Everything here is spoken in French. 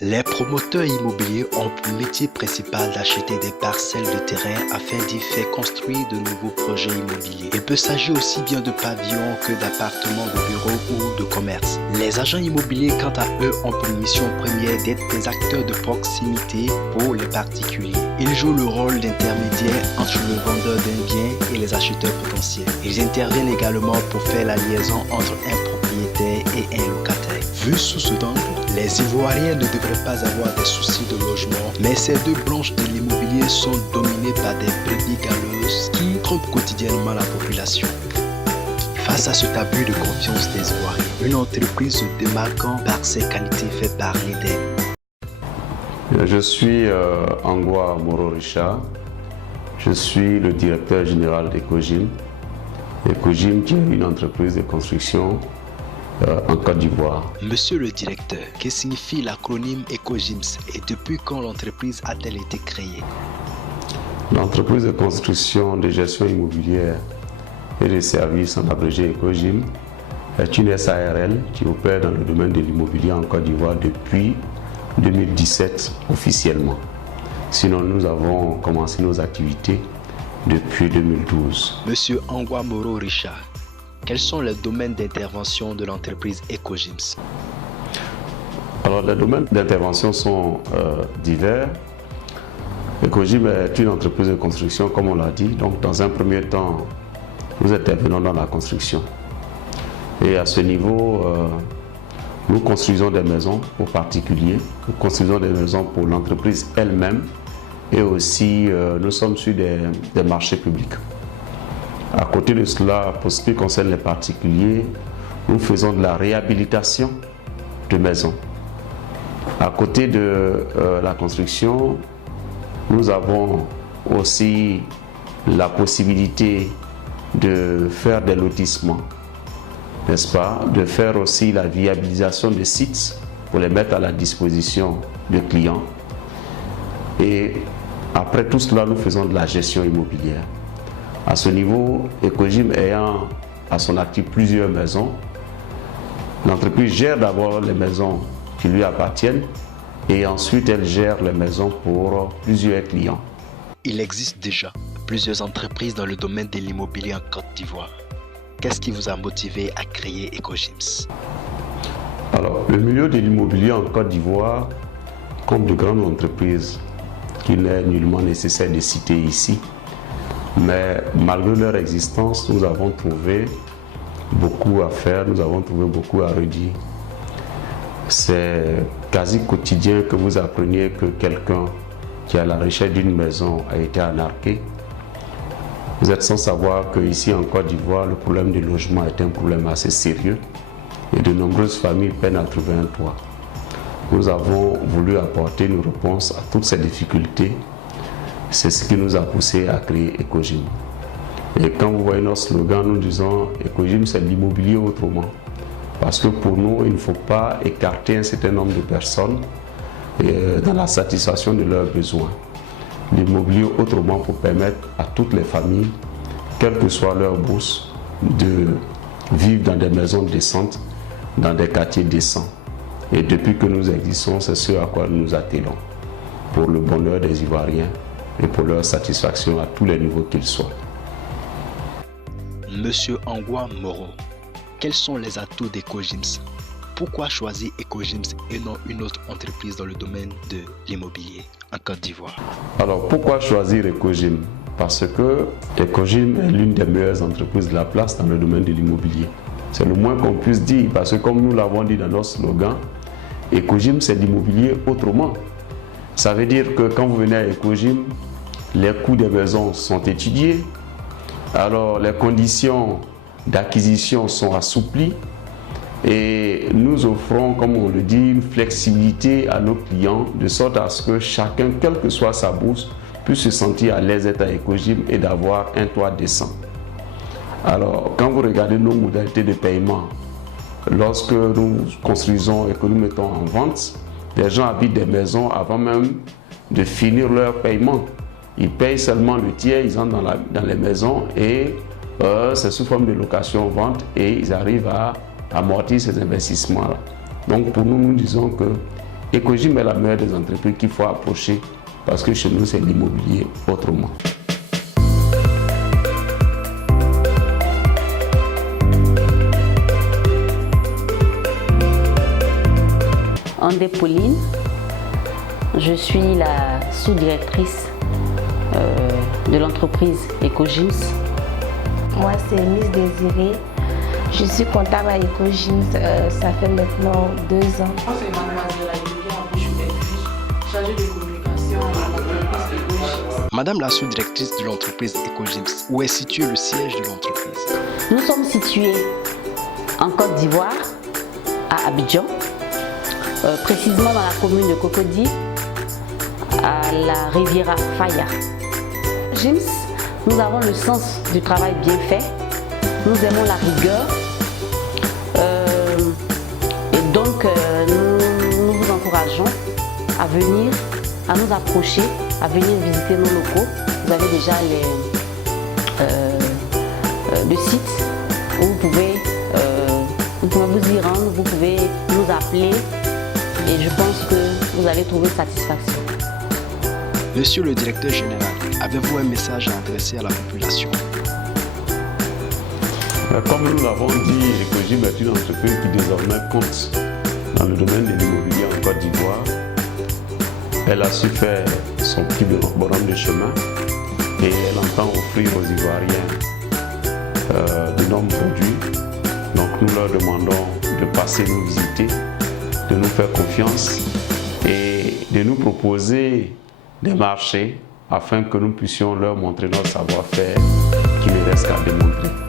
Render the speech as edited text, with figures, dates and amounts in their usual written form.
Les promoteurs immobiliers ont pour métier principal d'acheter des parcelles de terrain afin d'y faire construire de nouveaux projets immobiliers. Il peut s'agir aussi bien de pavillons que d'appartements, de bureaux ou de commerces. Les agents immobiliers, quant à eux, ont pour mission première d'être des acteurs de proximité pour les particuliers. Ils jouent le rôle d'intermédiaire entre le vendeur d'un bien et les acheteurs potentiels. Ils interviennent également pour faire la liaison entre un propriétaire et un locataire. Vu sous ce angle, les Ivoiriens ne devraient pas avoir des soucis de logement, mais ces deux branches de l'immobilier sont dominées par des brebis galeuses qui trompent quotidiennement la population. Face à cet abus de confiance des Ivoiriens, une entreprise se démarquant par ses qualités fait parler d'elle. Je suis Angwa Moro Richard, je suis le directeur général d'Ecogym. Ecogym qui est une entreprise de construction en Côte d'Ivoire. Monsieur le directeur, que signifie l'acronyme Ecogyms et depuis quand l'entreprise a-t-elle été créée? L'entreprise de construction de gestion immobilière et de services en abrégé Ecogym est une SARL qui opère dans le domaine de l'immobilier en Côte d'Ivoire depuis 2017 officiellement. Sinon, nous avons commencé nos activités depuis 2012. Monsieur Angwa Moro Richard, quels sont les domaines d'intervention de l'entreprise Ecogyms? Alors, les domaines d'intervention sont divers. Ecogym est une entreprise de construction, comme on l'a dit. Donc, dans un premier temps, nous intervenons dans la construction. Et à ce niveau, nous construisons des maisons pour particuliers, nous construisons des maisons pour l'entreprise elle-même et aussi nous sommes sur des marchés publics. À côté de cela, pour ce qui concerne les particuliers, nous faisons de la réhabilitation de maisons. À côté de la construction, nous avons aussi la possibilité de faire des lotissements, n'est-ce pas? De faire aussi la viabilisation de sites pour les mettre à la disposition de clients. Et après tout cela, nous faisons de la gestion immobilière. À ce niveau, Ecogym ayant à son actif plusieurs maisons, l'entreprise gère d'abord les maisons qui lui appartiennent et ensuite elle gère les maisons pour plusieurs clients. Il existe déjà plusieurs entreprises dans le domaine de l'immobilier en Côte d'Ivoire. Qu'est-ce qui vous a motivé à créer Ecogyms? Alors, le milieu de l'immobilier en Côte d'Ivoire compte de grandes entreprises qu'il n'est nullement nécessaire de citer ici. Mais malgré leur existence, nous avons trouvé beaucoup à faire, nous avons trouvé beaucoup à redire. C'est quasi quotidien que vous appreniez que quelqu'un qui est à la recherche d'une maison a été arnaqué. Vous êtes sans savoir qu'ici en Côte d'Ivoire, le problème du logement est un problème assez sérieux et de nombreuses familles peinent à trouver un toit. Nous avons voulu apporter une réponse à toutes ces difficultés. C'est ce qui nous a poussé à créer Ecogym. Et quand vous voyez notre slogan, nous disons Ecogym, c'est l'immobilier autrement. Parce que pour nous, il ne faut pas écarter un certain nombre de personnes dans la satisfaction de leurs besoins. L'immobilier autrement pour permettre à toutes les familles, quelle que soit leur bourse, de vivre dans des maisons décentes, dans des quartiers décents. Et depuis que nous existons, c'est ce à quoi nous nous attelons, pour le bonheur des Ivoiriens et pour leur satisfaction à tous les niveaux qu'ils soient. Monsieur Angwa Moro, quels sont les atouts d'Ecogyms? Pourquoi choisir Ecogyms et non une autre entreprise dans le domaine de l'immobilier en Côte d'Ivoire? Alors pourquoi choisir Ecogym? Parce que Ecogym est l'une des meilleures entreprises de la place dans le domaine de l'immobilier. C'est le moins qu'on puisse dire, parce que comme nous l'avons dit dans notre slogan, Ecogym c'est l'immobilier autrement. Ça veut dire que quand vous venez à Ecogym, les coûts des maisons sont étudiés, alors les conditions d'acquisition sont assouplies et nous offrons, comme on le dit, une flexibilité à nos clients de sorte à ce que chacun, quelle que soit sa bourse, puisse se sentir à l'aise d'être à Ecogym et d'avoir un toit décent. Alors, quand vous regardez nos modalités de paiement, lorsque nous construisons et que nous mettons en vente, les gens habitent des maisons avant même de finir leur paiement. Ils payent seulement le tiers, ils entrent dans les maisons et c'est sous forme de location-vente et ils arrivent à amortir ces investissements-là. Donc pour nous, nous disons que Ecogym est la meilleure des entreprises qu'il faut approcher parce que chez nous, c'est l'immobilier autrement. André Pauline, je suis la sous-directrice de l'entreprise Ecogyms. Moi, c'est Miss Désirée. Je suis comptable à Ecogyms, ça fait maintenant 2 ans. Moi, c'est mademoiselle Aïdouya, je suis chargée de communication à l'entreprise Ecogyms. Madame la sous-directrice de l'entreprise Ecogyms, où est situé le siège de l'entreprise? Nous sommes situés en Côte d'Ivoire, à Abidjan, précisément dans la commune de Cocody, à la Riviera Faya. Gyms, nous avons le sens du travail bien fait, nous aimons la rigueur et donc nous vous encourageons à venir, à nous approcher, à venir visiter nos locaux. Vous avez déjà le site où vous pouvez vous y rendre, vous pouvez nous appeler et je pense que vous allez trouver satisfaction. Monsieur le directeur général, avez-vous un message à adresser à la population? Comme nous l'avons dit, Ecogym est une entreprise qui désormais compte dans le domaine de l'immobilier en Côte d'Ivoire. Elle a su faire son petit bonhomme de chemin et elle entend offrir aux Ivoiriens de nombreux produits. Donc nous leur demandons de passer nous visiter, de nous faire confiance et de nous proposer des marchés afin que nous puissions leur montrer notre savoir-faire qui ne reste qu'à démontrer.